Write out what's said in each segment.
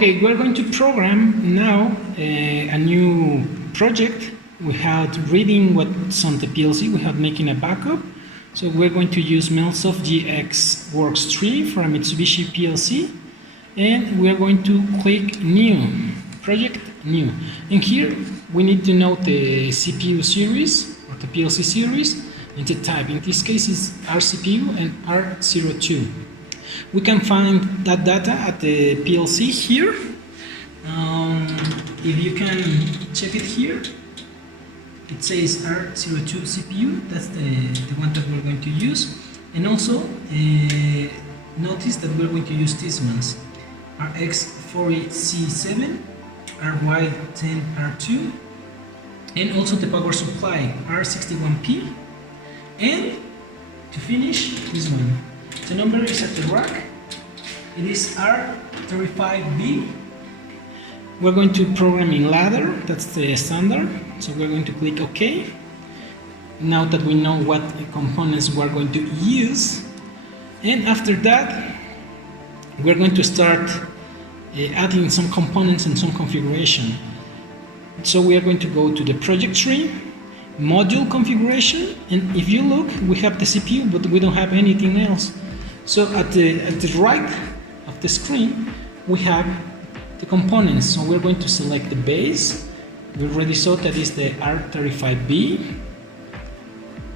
Okay, we're going to program now a new project. We had reading what's on the PLC, we had making a backup. So we're going to use Mitsubishi GX Works 3 for a Mitsubishi PLC. And we're going to click New, Project New. And here we need to know the CPU series or the PLC series and the type. In this case is RCPU and R02. We can find that data at the PLC here. If you can check it here, it says R02 CPU, that's the one that we're going to use. And also notice that we're going to use these ones, RX40C7, RY10R2, and also the power supply, R61P. And to finish, this one. The number is at the rack. It is R35B. We're going to program in ladder, that's the standard. So we're going to click OK. Now that we know what components we're going to use. And after that, we're going to start adding some components and some configuration. So we are going to go to the project tree, module configuration, and if you look, we have the CPU, but we don't have anything else. So at the right of the screen, we have the components. So we're going to select the base. We already saw that is the R35B.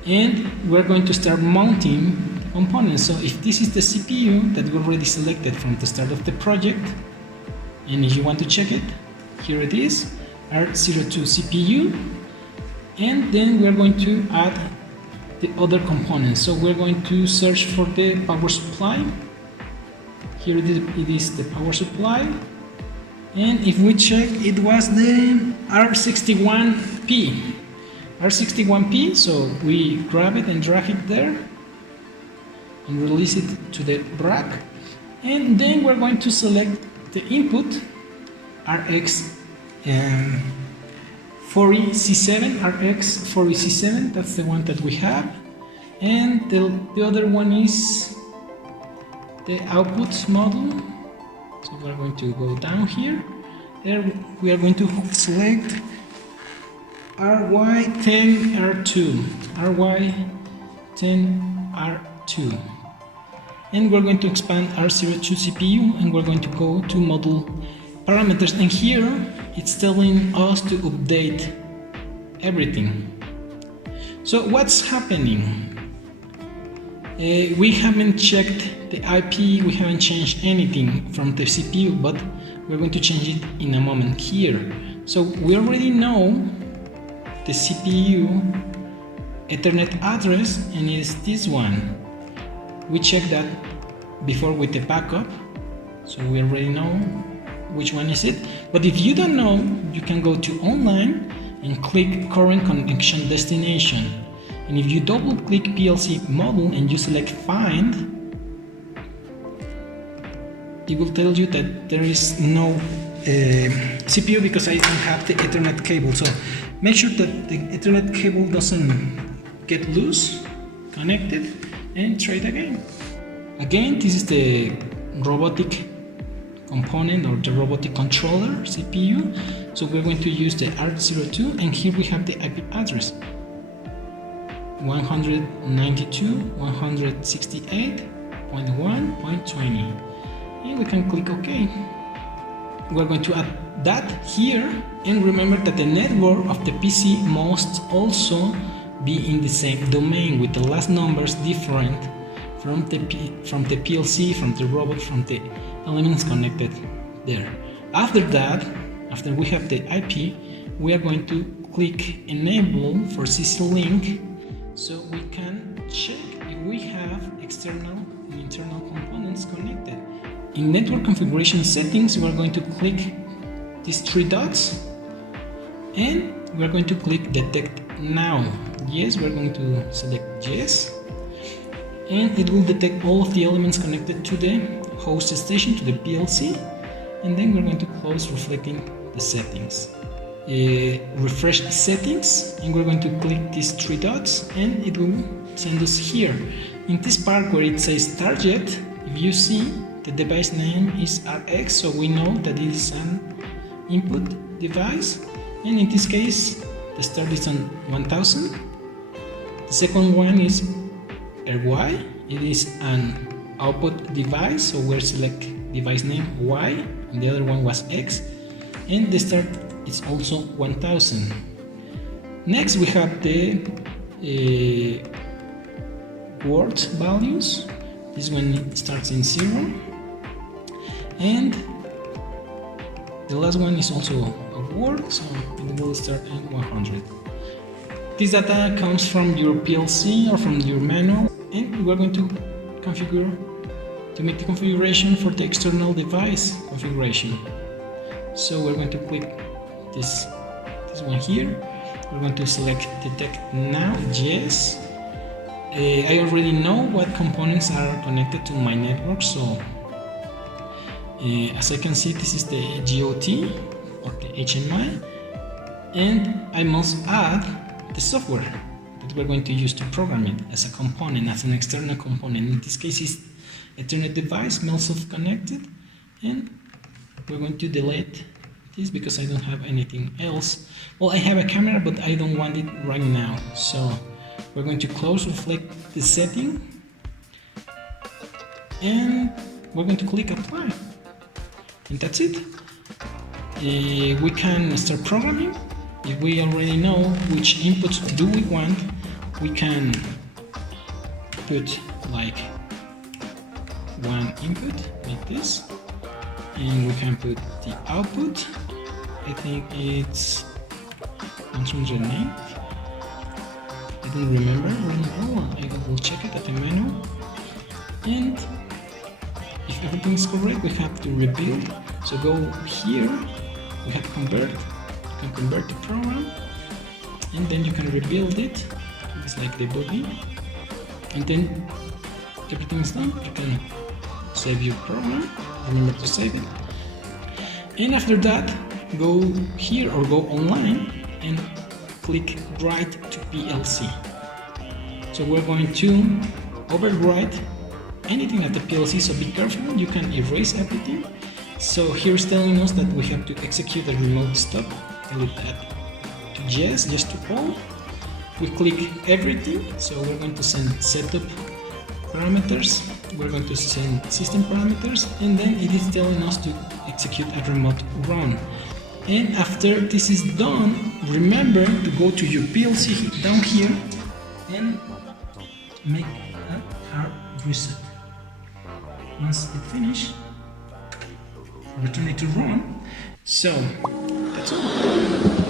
And we're going to start mounting the components. So if this is the CPU that we already selected from the start of the project, and if you want to check it, here it is, R02 CPU. And then we're going to add the other components. So we're going to search for the power supply. Here it is the power supply. And if we check, it was the R61P. R61P, so we grab it and drag it there and release it to the rack. And then we're going to select the input, RX40C7, RX40C7, that's the one that we have. And the other one is the output model. So we're going to go down here. There we are going to select RY10R2, RY10R2. And we're going to expand R02 CPU and we're going to go to model parameters. And here it's telling us to update everything. So what's happening? We haven't checked the IP, we haven't changed anything from the CPU, but we're going to change it in a moment here. So we already know the CPU Ethernet address, and it's this one. We checked that before with the backup, so we already know which one is it. But if you don't know, you can go to online and click current connection destination. And if you double click PLC model and you select find, it will tell you that there is no CPU because I don't have the Ethernet cable. So make sure that the Ethernet cable doesn't get loose, connected, and try it again. Again, this is the robotic component or the robotic controller CPU. So we're going to use the R02, and here we have the IP address 192.168.1.20, and we can click OK. We're going to add that here, and remember that the network of the PC must also be in the same domain with the last numbers different from the PLC, from the robot, from the elements connected there. After that, after we have the IP, we are going to click Enable for CC Link, so we can check if we have external and internal components connected. In network configuration settings, we are going to click these three dots, and we are going to click Detect Now. Yes, we're going to select yes, and it will detect all of the elements connected to the host station, to the PLC, and then we're going to close reflecting the settings. Refresh settings, and we're going to click these three dots, and it will send us here. In this part where it says target, if you see, the device name is RX, so we know that it is an input device, and in this case the start is on 1000. The second one is RY, it is an output device, so we're select device name Y, and the other one was X, and the start is also 1000. Next we have the word values. This one starts in 0, and the last one is also a word, so it will start in 100. This data comes from your PLC or from your manual, and we're going to make the configuration for the external device configuration. So we're going to click this one here. We're going to select detect now, yes. I already know what components are connected to my network, so as I can see, this is the GOT or the HMI, and I must add the software that we're going to use to program it as a component, as an external component. In this case, it's Ethernet device, MailSoft connected, and we're going to delete this because I don't have anything else. Well, I have a camera, but I don't want it right now, so we're going to close reflect the setting, and we're going to click apply, and that's it. We can start programming. If we already know which inputs do we want, we can put like one input like this, and we can put the output. I think it's 108. I don't remember right now. I will check it at the manual. And if everything is correct, we have to rebuild. So go here. We have convert. You can convert the program, and then you can rebuild it. It's like debugging, and then everything is done. You can save your program. Remember to save it. And after that, go here or go online and click write to PLC. So we're going to overwrite anything at the PLC, so be careful, you can erase everything. So here's telling us that we have to execute a remote stop. Click that to yes, yes to all. We click everything, so we're going to send setup parameters, we're going to send system parameters, and then it is telling us to execute a remote run. And after this is done, remember to go to your PLC down here and make a hard reset. Once it finishes, return it to run. So that's all.